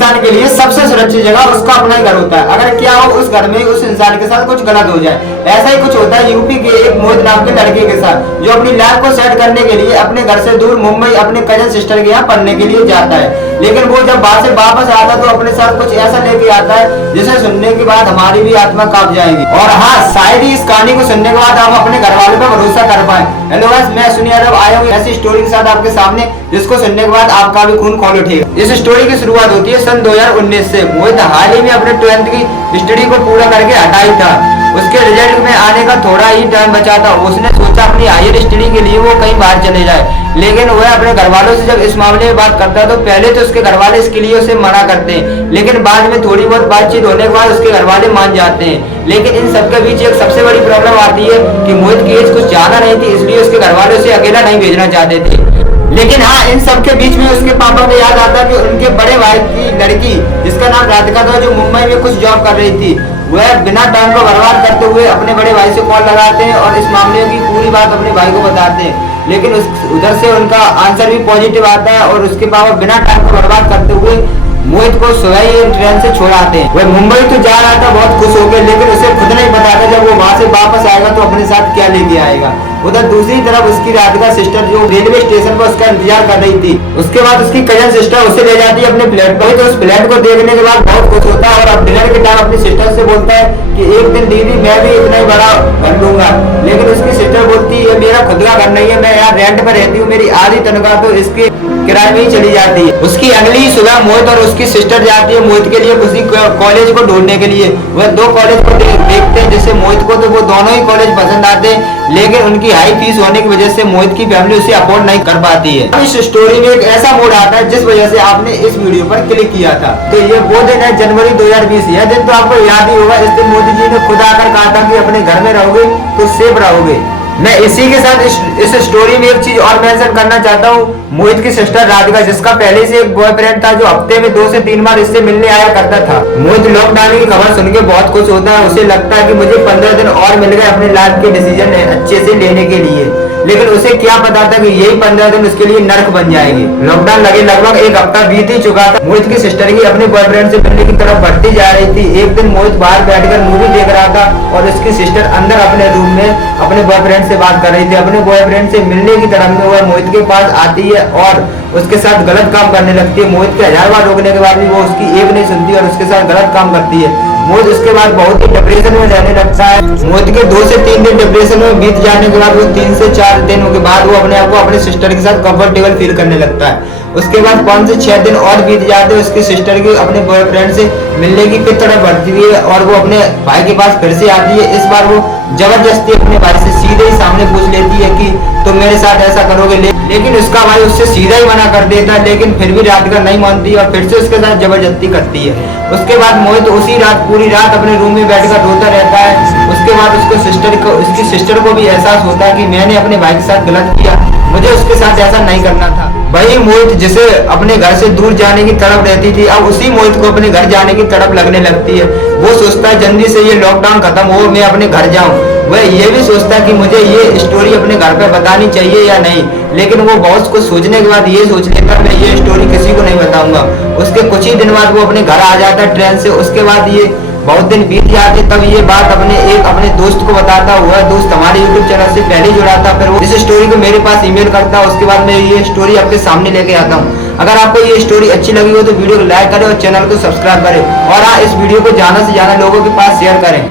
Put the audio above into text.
इंसान के लिए सबसे सुरक्षित जगह उसका अपना ही घर होता है। अगर क्या हो उस घर में उस इंसान के साथ कुछ गलत हो जाए, ऐसा ही कुछ होता है यूपी के एक मोहित नाम के लड़के के साथ, जो अपनी लाइफ को सेट करने के लिए अपने घर से दूर मुंबई अपने कजन सिस्टर के यहाँ पढ़ने के लिए जाता है। लेकिन वो जब बाहर से वापस आता है तो अपने साथ कुछ ऐसा लेके आता है जिसे सुनने के बाद हमारी भी आत्मा कांप जाएगी। और हाँ, शायद ही इस कहानी को सुनने के बाद हम अपने घर वालों पर भरोसा कर पाए। हेलो गाइस, मैं सुनिए यादव आया हूँ ऐसी स्टोरी के साथ आपके सामने, जिसको सुनने के बाद आपका भी खून खौल उठेगा। इस स्टोरी की शुरुआत होती है सन 2019 से। मोहित हाल ही में अपने 12th की स्टडी को पूरा करके हटाई था। उसके रिजल्ट में आने का थोड़ा ही टाइम बचा था। उसने सोचा अपनी हायर स्टडी के लिए वो कहीं बाहर चले जाए, लेकिन वह अपने घर वालों से जब इस मामले में बात करता है तो पहले तो उसके घर वाले इसके लिए उसे मना करते हैं, लेकिन बाद में थोड़ी बहुत बातचीत होने के बाद उसके घर वाले मान जाते हैं। लेकिन इन सबके बीच एक सबसे बड़ी प्रॉब्लम आती है कि मोहित की एज कुछ ज्यादा नहीं थी, इसलिए उसके घर वाले उसे अकेला नहीं भेजना चाहते थे। लेकिन हाँ, इन सब के बीच में उसके पापा को याद आता कि उनके बड़े भाई की लड़की, जिसका नाम राधिका था, जो मुंबई में कुछ जॉब कर रही थी, वह बिना टाइम को बर्बाद करते हुए अपने बड़े भाई से कॉल लगाते हैं और इस मामले की पूरी बात अपने भाई को बताते हैं। लेकिन उधर से उनका आंसर भी पॉजिटिव आता है और उसके पापा बिना टाइम को बर्बाद करते हुए मोहित को सुबह ही ट्रेन से छोड़ाते हैं। वह मुंबई तो जा रहा था बहुत खुश होकर, लेकिन उसे खुद नहीं पता था जब वो वहां से वापस आएगा तो अपने साथ क्या लेके आएगा। उधर दूसरी तरफ उसकी राधिका सिस्टर जो रेलवे स्टेशन पर उसका इंतजार कर रही थी, उसके बाद उसकी कजन सिस्टर उसे ले जाती है अपने फ्लैट पर। तो उस फ्लैट को देखने के बाद बहुत खुश होता है और अब डिनर के टाइम अपनी सिस्टर से बोलता है कि एक दिन दीदी मैं भी इतना ही बड़ा घर लूंगा। लेकिन उसकी सिस्टर बोलती है मेरा खुद का घर नहीं है, मैं यहाँ रेंट पर रहती हूँ, मेरी आधी तनख्वाह तो इसके किराए में ही चली जाती है। उसकी अगली सुबह मोहित और उसकी सिस्टर जाती है मोहित के लिए उसी कॉलेज को ढूंढने के लिए। वह दो कॉलेज को देखते हैं, जैसे मोहित को तो वो दोनों ही कॉलेज पसंद आते हैं, लेकिन उनकी हाई फीस होने की वजह से मोहित की फैमिली उसे अफोर्ड नहीं कर पाती है। इस स्टोरी में एक ऐसा मोड़ आता है जिस वजह से आपने इस वीडियो पर क्लिक किया था। तो ये वो दिन है जनवरी 2020। यह दिन तो आपको याद ही होगा। इस दिन मोदी जी ने खुद आकर कहा था कि अपने घर में रहोगे तो सेफ रहोगे। मैं इसी के साथ इस स्टोरी में एक चीज और मेंशन करना चाहता हूँ। मोहित की सिस्टर राधिका, जिसका पहले से एक बॉयफ्रेंड था जो हफ्ते में 2 से 3 बार इससे मिलने आया करता था। मोहित लॉकडाउन की खबर सुन के बहुत खुश होता है। उसे लगता है कि मुझे 15 दिन और मिल गए अपने लाइफ के डिसीजन अच्छे से लेने के लिए। लेकिन उसे क्या पता था कि यही 15 दिन उसके लिए नर्क बन जाएंगे। लॉकडाउन लगे लगभग एक हफ्ता बीत ही चुका था। मोहित की सिस्टर की अपने बॉयफ्रेंड से मिलने की तरफ बढ़ती जा रही थी। एक दिन मोहित बाहर बैठकर मूवी देख रहा था और उसकी सिस्टर अंदर अपने रूम में अपने बॉयफ्रेंड से बात कर रही थी। अपने बॉयफ्रेंड से मिलने की तरफ में वह मोहित के पास आती है और उसके साथ गलत काम करने लगती है। मोहित के 1000 बार रोकने के बाद भी वो उसकी एक नहीं सुनती और उसके साथ गलत काम करती है। मोहित उसके बाद बहुत ही डिप्रेशन में रहने लगता है। मोहित के 2 से 3 दिन डिप्रेशन में बीत जाने के बाद वो 3 से 4 दिनों के बाद वो अपने आप को अपने सिस्टर के साथ कंफर्टेबल फील करने लगता है। उसके बाद 5 से 6 दिन और बीत जाते हैं। उसकी सिस्टर की अपने बॉयफ्रेंड से मिलने की फिर तरफ बढ़ती है और वो अपने भाई के पास फिर से आती है। इस बार वो जबरदस्ती अपने भाई से सीधे ही सामने पूछ लेती है कि तुम मेरे साथ ऐसा करोगे, लेकिन उसका भाई उससे सीधा ही मना कर देता है। लेकिन फिर भी राधिका नहीं मानती और फिर से उसके साथ जबरदस्ती करती है। उसके बाद मोहित उसी रात पूरी रात अपने रूम में बैठकर रोता रहता है। उसके बाद उसकी सिस्टर को भी एहसास होता है कि मैंने अपने भाई के साथ गलत किया, मुझे उसके साथ ऐसा नहीं करना था। वही मोहित जिसे अपने घर से दूर जाने की तड़प रहती थी, अब उसी मोहित को अपने घर जाने की तड़प लगने लगती है। वो सोचता है जल्दी से ये लॉकडाउन खत्म हो, मैं अपने घर जाऊं। वह ये भी सोचता है कि मुझे ये स्टोरी अपने घर पे बतानी चाहिए या नहीं, लेकिन वो बहुत कुछ सोचने के बाद ये सोच लेता है मैं ये स्टोरी किसी को नहीं बताऊंगा। उसके कुछ ही दिन बाद वो अपने घर आ जाता है ट्रेन से। उसके बाद ये बहुत दिन बीत जाते, तब ये बात अपने दोस्त को बताता। हुआ दोस्त हमारे YouTube चैनल से पहले जुड़ा था, फिर वो इस स्टोरी को मेरे पास ईमेल करता। उसके बाद मैं ये स्टोरी आपके सामने लेके आता हूँ। अगर आपको ये स्टोरी अच्छी लगी हो तो वीडियो को लाइक करें और चैनल को सब्सक्राइब करें और हाँ, इस वीडियो को ज्यादा से ज्यादा लोगों के पास शेयर करें।